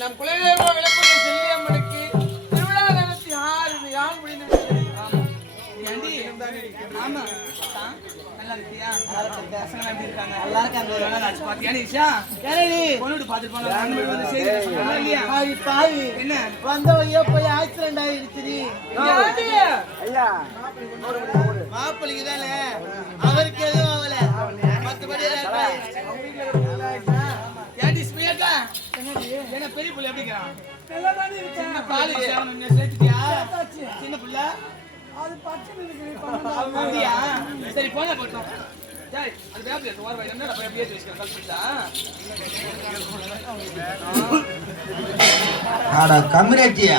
நம் குலதெய்வ விளக்குடைய செல்லியம்மனுக்கு திருவிழா நடத்தி யார் முடிந்து ஆமா நல்லா இருக்கியா? பசங்க எப்படி இருக்காங்க? நல்லா இருக்காங்க. பாத்தியா நிஷா? பொண்ணுட்டு பாத்துட்டு போனா என்ன வந்த வழியா போய் ஆக்சிடென்ட் ஆயிடுச்சு. மாப்பிள்ளைக்கு தானே, அவருக்கு எதுவும் ஆகல. மத்தபடி என்ன பெரிய புள்ள எப்படிங்கிறான்? சின்ன புள்ள சரி போன போட்டோம். அது வேப்பில ஓர வயல அப்படியே கம்யூனிட்டியா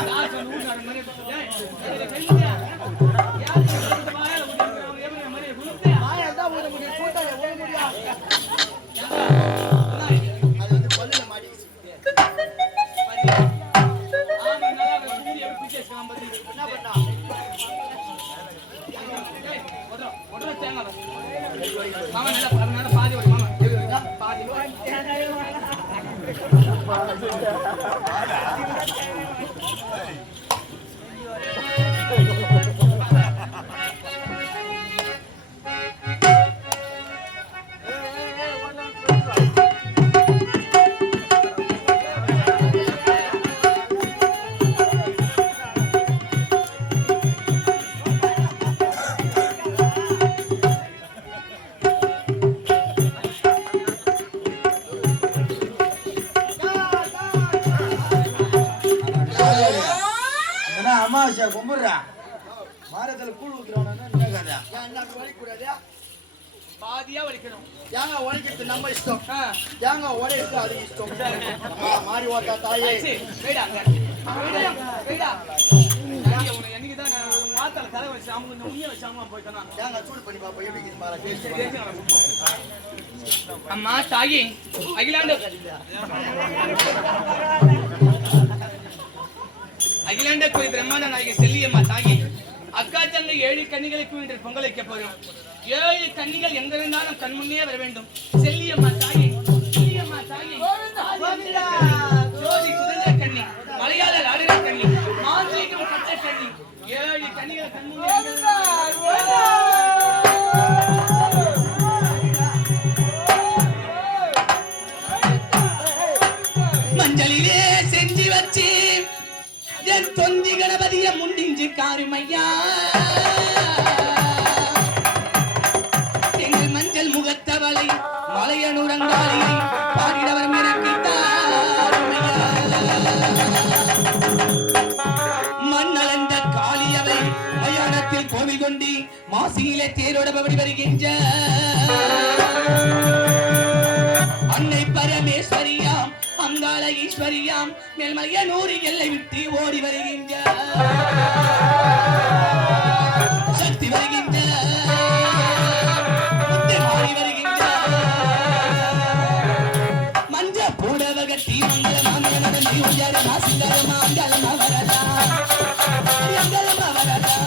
அமாவாசை கும்பிடுறா வாரத்துல கூழ் ஊத்துறவனா பாதியா வலிக்கணும். ஏங்க உடைக்கிறது நம்ம இஷ்டம், ஏங்க உடைக்கிறது அது இஷ்டம். மாறி ஓட்டா தாயே என்னைக்குதான் வார்த்தால தலை வச்சு அவங்க உண்மையை வச்சாம போயிட்டானா ஏங்க சூடு பண்ணி பாப்போம் எப்படி. அம்மா தாயி அகிலாண்ட அகிலாண்ட கோயில் பிரம்மாண்ட நாயகி செல்லியம்மா தாயி அக்கா தங்கை 7 கன்னிகளுக்கு இன்று பொங்கல் வைக்க போறோம். 7 கன்னிகள் எங்க இருந்தாலும் கண் முன்னே வர வேண்டும். செல்லியம்மா தாயி செல்லியம்மா தாயி ஜோதி சுதந்திர கன்னி, மலையாள நாடக கன்னி, மாந்திரிகம் பச்ச கன்னி, 7 கன்னிகள் கண் முன்னே மஞ்சளிலே செஞ்சு வச்சு என் தொந்தி கணபதிய முண்டிஞ்சு காருமையா எங்கள் மஞ்சள் முகத்தவளை மலையனுரங்காலியை பாடிடவர் எனக்கு மண்ணளந்த காளியவை மயானத்தில் கோவில் கொண்டி மாசியிலே தேரோடபடி வருகின்ற அன்னை பரமேஸ்வரியாம் அங்காள ஈஸ்வரியாம் மேல்மலைய 100 எல்லை விட்டு ஓடி வருகின்ற சக்தி வருகின்ற மாறி வருகின்ற மஞ்ச பூடவகத்தி மங்களமா சிங்கரமா வரதா வரதா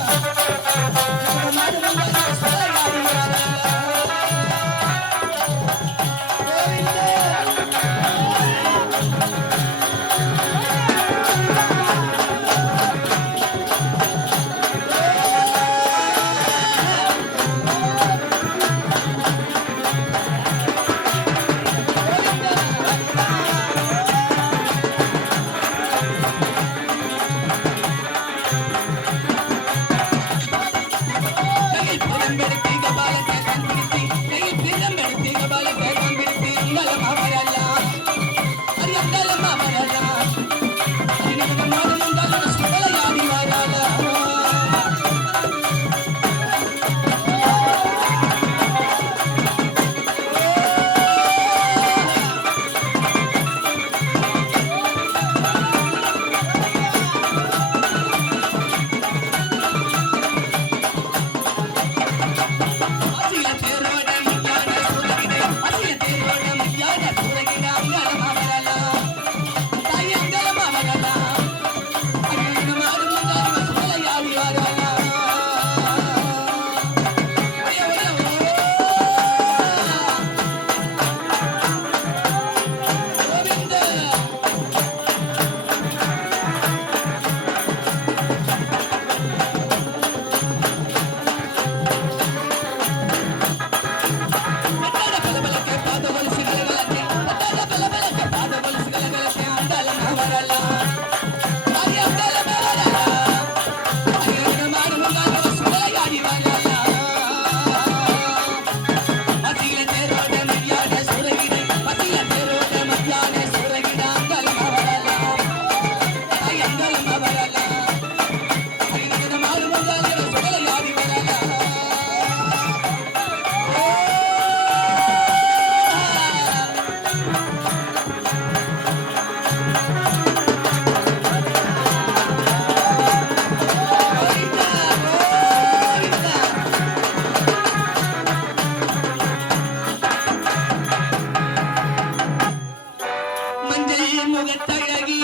மஞ்சள் முகத்தழகி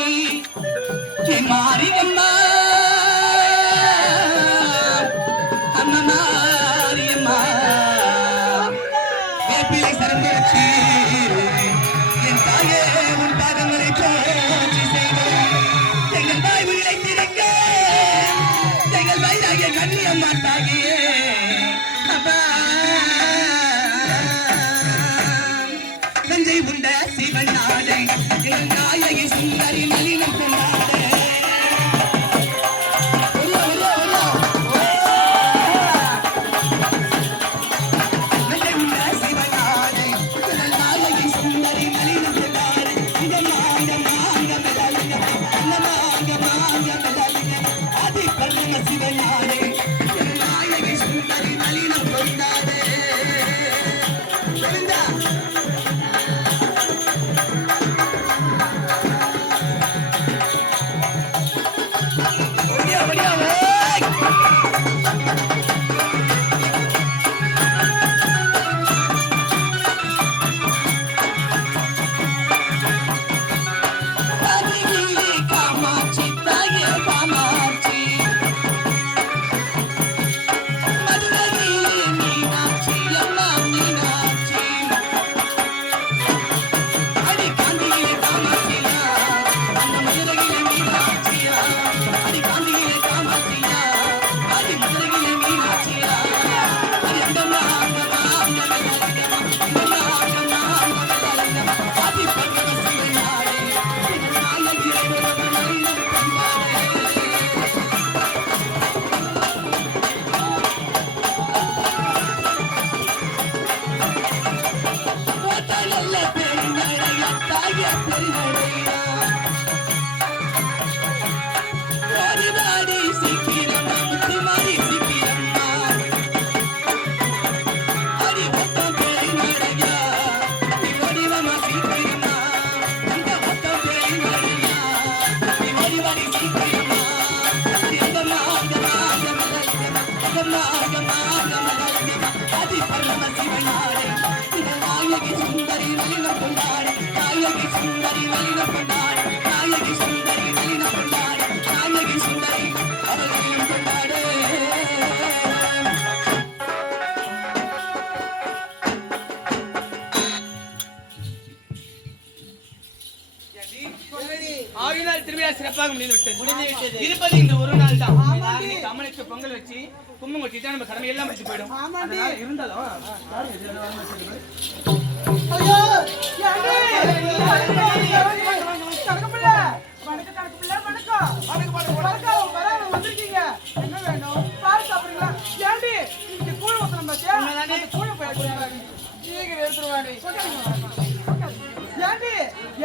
மாரியம்மா அம்மா மாரியம்மா வேப்பிலை சரந்தரிச்சு என் தாயே உன் பாதங்களை போற்றி செய்வோம் எங்கள் தாய் உயிரை திறக்க எங்கள் வயதாகிய கண்ணியம்மா தாகியே அப்பா நஞ்சை உண்ட சிவன் நாடை எங்கள் நாயகி சுந்தரி நளினம் கொண்டாட நஞ்சை உண்ட சிவன் நாடை எங்கள் நாயகி சுந்தரி நளினம் கொண்டாட இந்த மாங்க மாங்க மெல்லாலிங்க இந்த மாங்க மாங்க மெல்லாலிங்க ஆதி பல்லங்க சிவன் நாடை எங்கள் நாயகி சுந்தரி நளினம் கொண்டாட சிறப்பாக முடிந்துவிட்டது. இருப்பது இந்த ஒரு நாள் தான். அம்மனுக்கு பொங்கல் வச்சு கும்பம் கொட்டிட்டா நம்ம கடமை எல்லாம் முடிச்சு போயிடும். இருந்தாலும் என்ன வேணும் பால் சாப்பிடுங்களா? ஏண்டி இன்னைக்கு கூழ் ஊத்தணும் பாத்தியா? கூழ போய் சீக்கிரம் எடுத்துருவாடி. ஏண்டி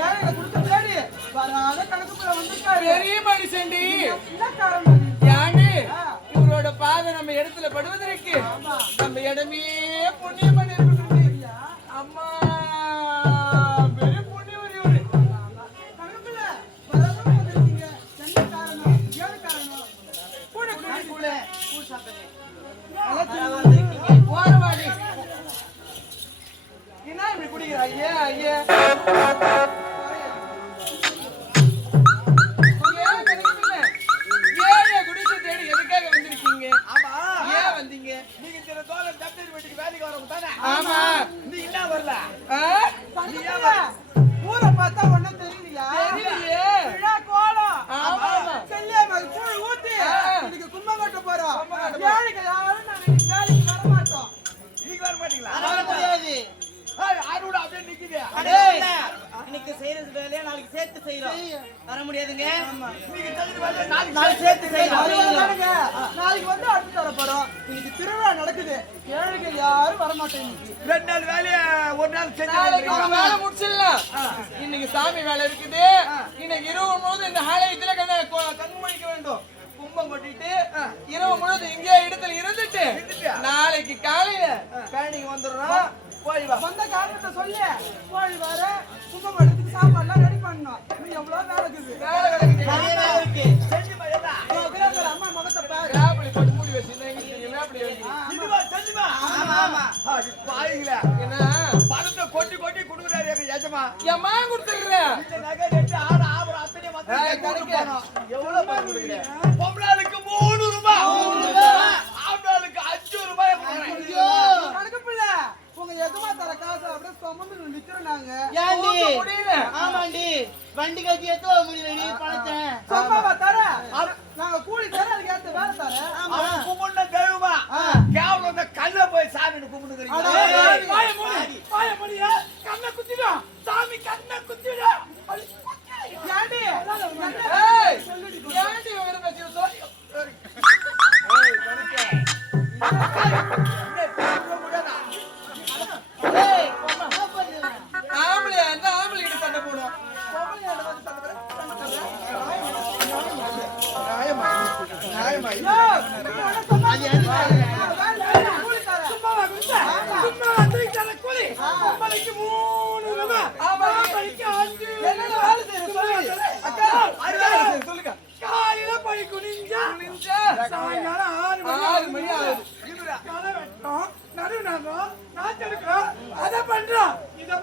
ஏழைகளை கொடுத்து தேடி வராத கணக்குள்ள வந்திருக்காரு. பெரிய மனுஷன்டி. என்ன காரணம்? ஏண்டி இவரோட பாதை நம்ம இடத்துல படுவதற்கு நம்ம இடமே புண்ணியம் பண்ணி இருக்கு. அம்மா பெரிய புண்ணியம் இவரு. கணக்குள்ள வராத வந்திருக்கீங்க. என்ன காரணம்? ஏழு காரணம். கூட கூட கூட கூழ் சாப்பிடுங்க. ஓரவாடி. என்ன இப்படி குடிக்கிற? ஐயா ஐயா ஊரை பார்த்தா ஒண்ணும் தெரியலையா? விழா கோலம் செல்லியம்மாள் கூழ் ஊத்தி இன்னைக்கு கும்பம் கட்ட போறோம். ஏழைகள் யாரும் நாங்க இன்னைக்கு வேலைக்கு வர மாட்டோம். இன்னைக்கு வர மாட்டீங்களா? முடியாது. ஆரோட அப்படியே நிக்குது. இன்னைக்கு செய்யறது வேலையா நாளைக்கு சேர்த்து செய்யறோம். வர முடியாதுங்க. இன்னைக்கு செய்யறது வேலையா நாளைக்கு சேர்த்து செய்யறோம். நாளைக்கு வந்து அடுத்து வர போறோம். இன்னைக்கு திருவிழா நடக்குது. ஏழைகள் யாரும் வர மாட்டேங்க. 2 நாள் வேலையா ஒரு நாள் செஞ்சு வேலை முடிச்சிடலாம். இன்னைக்கு சாமி வேலை இருக்குது. இன்னைக்கு இரவு முழுவதும் இந்த ஆலயத்துல கண்மணிக்க வேண்டும். கும்பம் கொட்டிட்டு இரவு முழுவதும் இங்கே இடத்துல இருந்துட்டு நாளைக்கு காலையில கழனிக்கு வந்துடுறோம். வந்த காரணத்தை சொல்லி போய் வர கும்பம் எடுத்துட்டு சாப்பாடுலாம் ரெடி பண்ணணும். இன்னும் எவ்வளவு வேலை இருக்குது. அம்மா முகத்தை பாரு. போட்டு மூடி வச்சிருந்தேன். பணத்தை கொட்டி கொட்டி கொடுக்குறாரு எங்க எஜமா. என் மகன் கொடுத்துருக்கிறேன். இந்த நகை நட்டு ஆட ஆபரம் அத்தனை வந்து ஏய், கணக்கு. எவ்வளவு பணம் கொடுக்குறேன்? பொம்பளாளுக்கு 3 ரூபாய். ஆம்பளாளுக்கு 5 ரூபாய் கொடுக்குறேன். கணக்கு பிள்ளை, உங்க எஜமா தர காசு அப்படியே சுமந்து நிக்கிறோம் நாங்க. ஏண்டி? தூக்க முடியல. ஆமாண்டி வண்டி கட்டி எத்தோ முடியலடி பணத்தை. சும்மாவா தர? நாங்க கூலி தர, அதுக்கு ஏத்த வேலை தர. அவன் கும்பிடுன தெய்வமா? கேவலம் இந்த கல்ல போய் சாமின்னு கும்பிடுறீங்க. வாய மூடி, வாய மூடியா? கண்ணை குத்திடும். சாமி கண்ணை குத்திடும். ஏண்டி? ஏய், ஏண்டி வேற பேசிட்டு சொல்லி? ஏய் என்ன பண்ணுற? ஆம்பளை அந்த ஆம்பளை கிட்ட சண்டை போடும். பொம்பளை கிட்ட வந்து சண்டை போடு. நியாயமா? நியாயமா? அது எதுக்கு? கூலி தர. சும்மாவா குத்த? சும்மாவா தூக்கி தர கூலி. பொம்பளைக்கு 3 ரூபாய். ஆம்பளைக்கு 5. என்னென்ன வேலை செய்யற சொல்லு. அக்கா, சொல்லுங்க. காலையில போய் குனிஞ்சா சாயங்காலம் 6 மணி ஆகுது. களை வெட்டோம், நடு நடுறோம், நாத்தெடுக்கிறோம், அதை பண்றோம். இதை